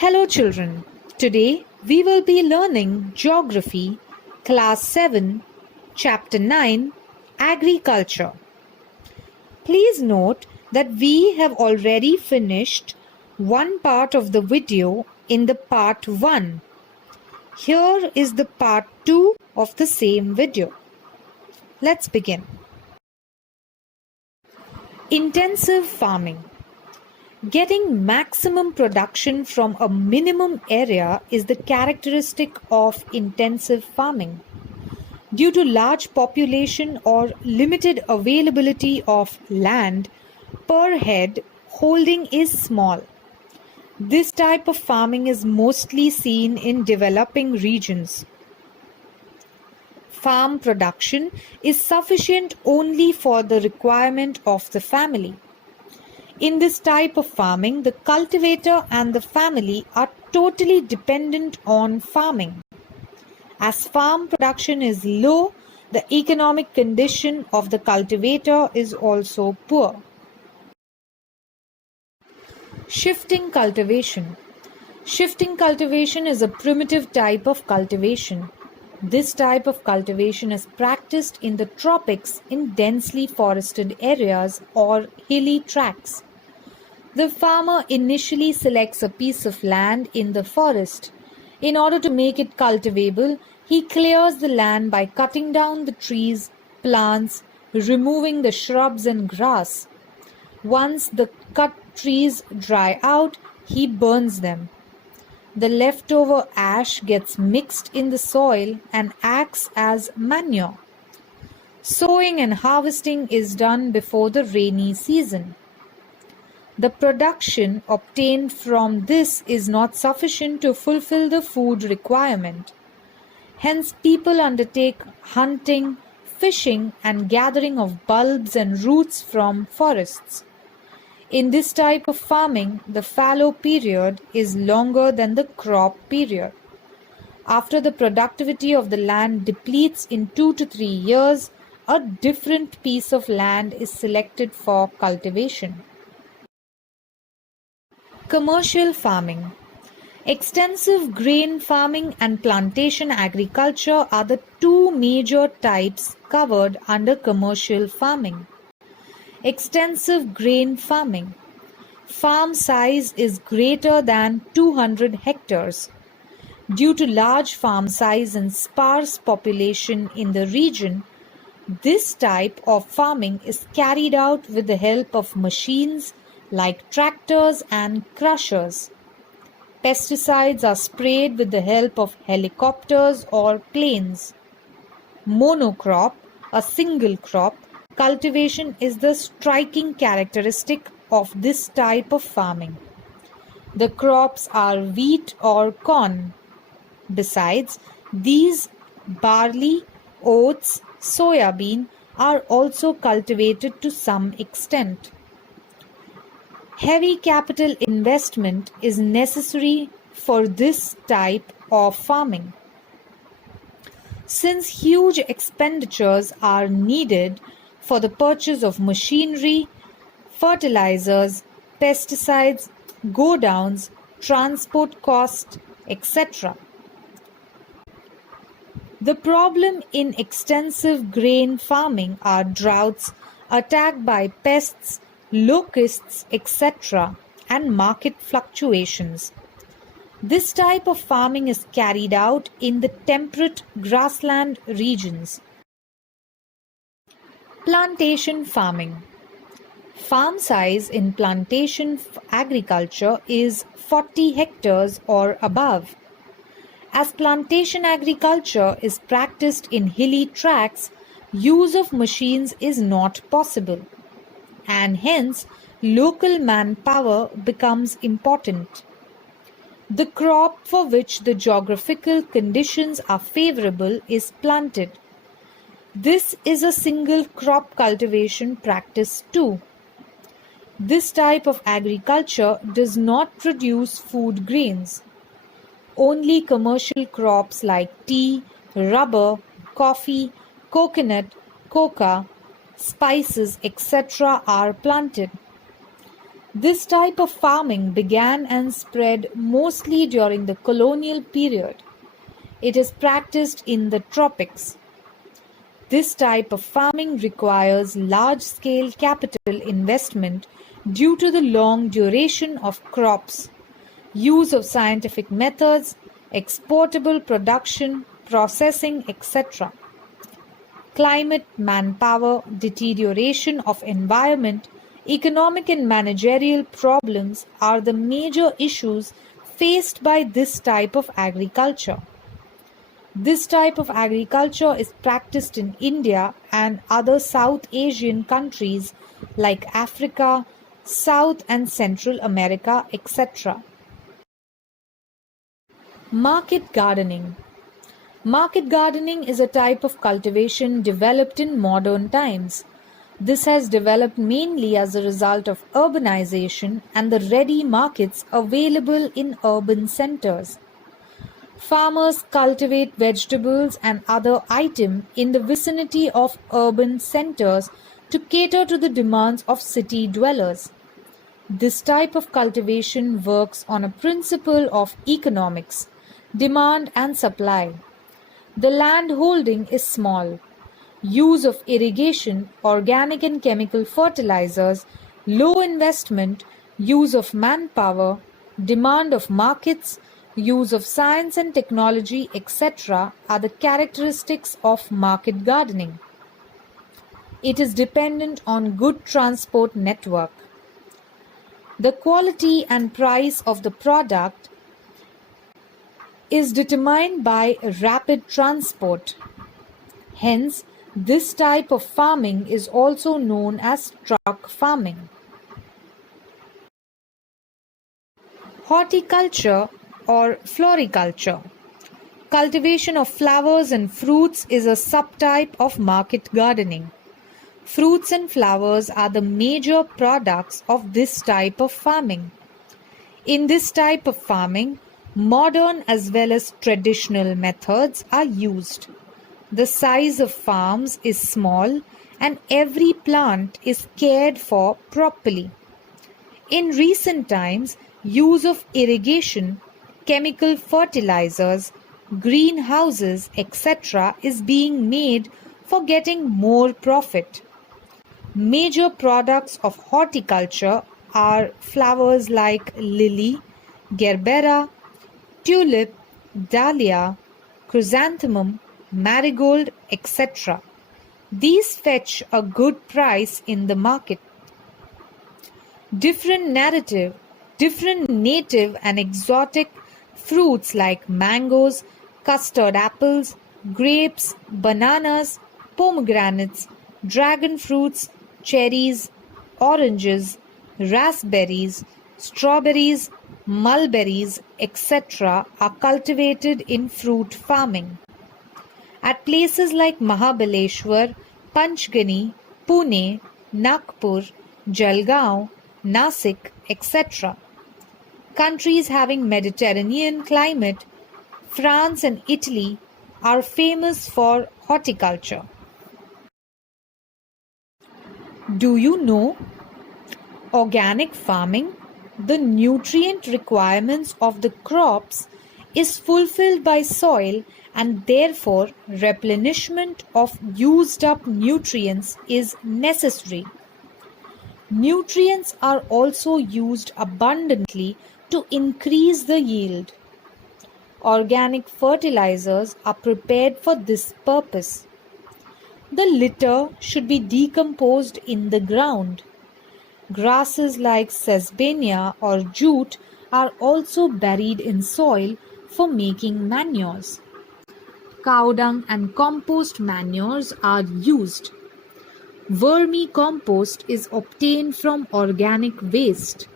Hello children, today we will be learning Geography, Class 7, Chapter 9, Agriculture. Please note that we have already finished one part of the video in the part 1. Here is the part 2 of the same video. Let's begin. Intensive farming. Getting maximum production from a minimum area is the characteristic of intensive farming. Due to large population or limited availability of land per head, holding is small. This type of farming is mostly seen in developing regions. Farm production is sufficient only for the requirement of the family. In this type of farming, the cultivator and the family are totally dependent on farming. As farm production is low, the economic condition of the cultivator is also poor. Shifting cultivation. Shifting cultivation is a primitive type of cultivation. This type of cultivation is practiced in the tropics in densely forested areas or hilly tracts. The farmer initially selects a piece of land in the forest. In order to make it cultivable, he clears the land by cutting down the trees, plants, removing the shrubs and grass. Once the cut trees dry out, he burns them. The leftover ash gets mixed in the soil and acts as manure. Sowing and harvesting is done before the rainy season. The production obtained from this is not sufficient to fulfill the food requirement. Hence, people undertake hunting, fishing, and gathering of bulbs and roots from forests. In this type of farming, the fallow period is longer than the crop period. After the productivity of the land depletes in 2 to 3 years, a different piece of land is selected for cultivation. Commercial farming. Extensive grain farming and plantation agriculture are the two major types covered under commercial farming. Extensive grain farming. Farm size is greater than 200 hectares. Due to large farm size and sparse population in the region, this type of farming is carried out with the help of machines like tractors and crushers. Pesticides are sprayed with the help of helicopters or planes. Monocrop, a single crop, cultivation is the striking characteristic of this type of farming. The crops are wheat or corn. Besides, these barley, oats, soya bean are also cultivated to some extent. Heavy capital investment is necessary for this type of farming. Since huge expenditures are needed for the purchase of machinery, fertilizers, pesticides, go-downs, transport costs, etc. The problem in extensive grain farming are droughts, attack by pests, locusts, etc., and market fluctuations. This type of farming is carried out in the temperate grassland regions. Plantation farming. Farm size in plantation agriculture is 40 hectares or above. As plantation agriculture is practiced in hilly tracts, use of machines is not possible, and hence local manpower becomes important. The crop for which the geographical conditions are favorable is planted. This is a single crop cultivation practice too. This type of agriculture does not produce food grains. Only commercial crops like tea, rubber, coffee, coconut, coca, spices, etc. are planted. This type of farming began and spread mostly during the colonial period. It is practiced in the tropics. This type of farming requires large-scale capital investment due to the long duration of crops, use of scientific methods, exportable production, processing, etc. Climate, manpower, deterioration of environment, economic and managerial problems are the major issues faced by this type of agriculture. This type of agriculture is practiced in India and other South Asian countries like Africa, South and Central America, etc. Market gardening. Market gardening is a type of cultivation developed in modern times. This has developed mainly as a result of urbanization and the ready markets available in urban centers. Farmers cultivate vegetables and other items in the vicinity of urban centers to cater to the demands of city dwellers. This type of cultivation works on a principle of economics, demand and supply. The land holding is small. Use of irrigation, organic and chemical fertilizers, low investment, use of manpower, demand of markets, use of science and technology, etc. are the characteristics of market gardening. It is dependent on good transport network. The quality and price of the product is determined by rapid transport. Hence, this type of farming is also known as truck farming. Horticulture or floriculture. Cultivation of flowers and fruits is a subtype of market gardening. Fruits and flowers are the major products of this type of farming. In this type of farming, modern as well as traditional methods are used. The size of farms is small and every plant is cared for properly. In recent times, use of irrigation, chemical fertilizers, greenhouses, etc. is being made for getting more profit. Major products of horticulture are flowers like lily, gerbera, tulip, dahlia, chrysanthemum, marigold, etc. These fetch a good price in the market. Different native and exotic fruits like mangoes, custard apples, grapes, bananas, pomegranates, dragon fruits, cherries, oranges, raspberries, strawberries, mulberries, etc. are cultivated in fruit farming. At places like Mahabaleshwar, Panchgani, Pune, Nagpur, Jalgaon, Nasik, etc. Countries having Mediterranean climate, France and Italy, are famous for horticulture. Do you know? Organic farming, the nutrient requirements of the crops is fulfilled by soil and therefore replenishment of used up nutrients is necessary. Nutrients are also used abundantly to increase the yield. Organic fertilizers are prepared for this purpose. The litter should be decomposed in the ground. Grasses like sesbania or jute are also buried in soil for making manures. Cow dung and compost manures are used. Vermicompost is obtained from organic waste.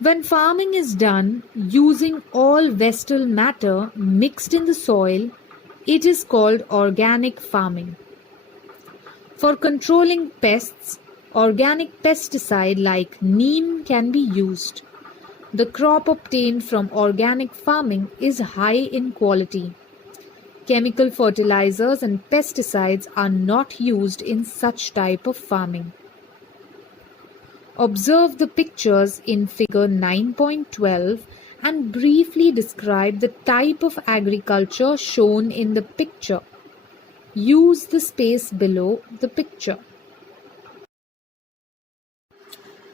When farming is done using all vegetal matter mixed in the soil, it is called organic farming. For controlling pests, organic pesticide like neem can be used. The crop obtained from organic farming is high in quality. Chemical fertilizers and pesticides are not used in such type of farming. Observe the pictures in figure 9.12 and briefly describe the type of agriculture shown in the picture. Use the space below the picture.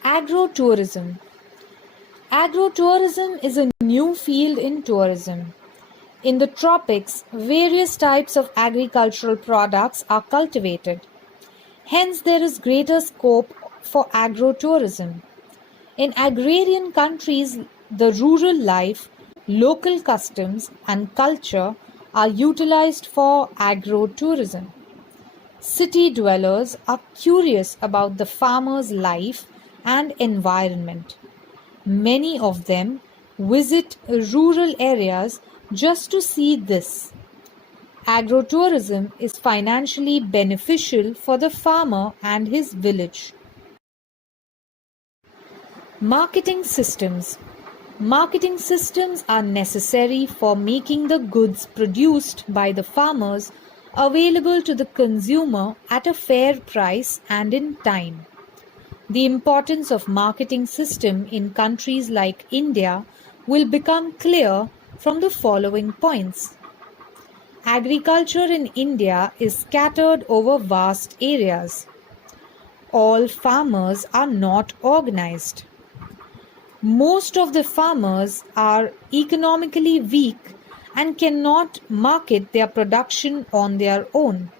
Agrotourism. Agrotourism is a new field in tourism. In the tropics, various types of agricultural products are cultivated. Hence, there is greater scope for agrotourism. In agrarian countries, the rural life, local customs, and culture are utilized for agrotourism. City dwellers are curious about the farmer's life and environment. Many of them visit rural areas just to see this. Agrotourism is financially beneficial for the farmer and his village. Marketing systems. Marketing systems are necessary for making the goods produced by the farmers available to the consumer at a fair price and in time. The importance of marketing system in countries like India will become clear from the following points. Agriculture in India is scattered over vast areas. All farmers are not organized. Most of the farmers are economically weak and cannot market their production on their own.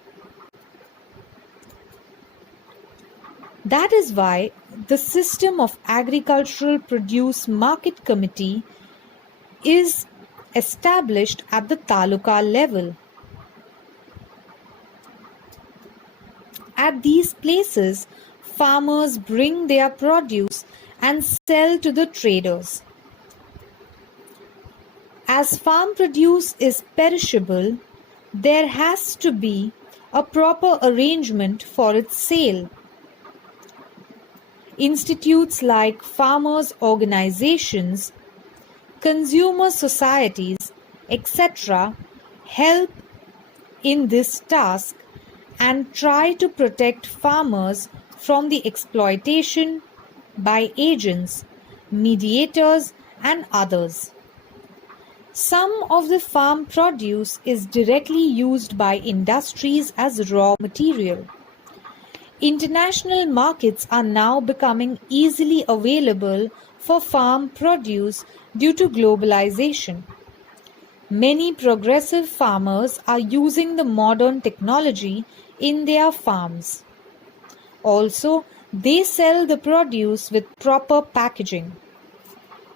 That is why the system of Agricultural Produce Market Committee is established at the taluka level. At these places, farmers bring their produce and sell to the traders. As farm produce is perishable, there has to be a proper arrangement for its sale. Institutes like farmers' organizations, consumer societies, etc. help in this task and try to protect farmers from the exploitation by agents, mediators, and others. Some of the farm produce is directly used by industries as raw material. International markets are now becoming easily available for farm produce due to globalization. Many progressive farmers are using the modern technology in their farms. Also, they sell the produce with proper packaging.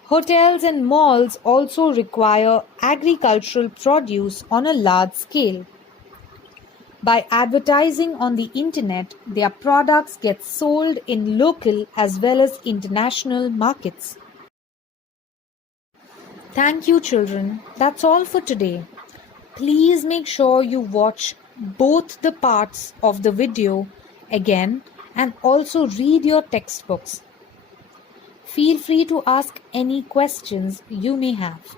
Hotels and malls also require agricultural produce on a large scale. By advertising on the internet, their products get sold in local as well as international markets. Thank you, children. That's all for today. Please make sure you watch both the parts of the video again and also read your textbooks. Feel free to ask any questions you may have.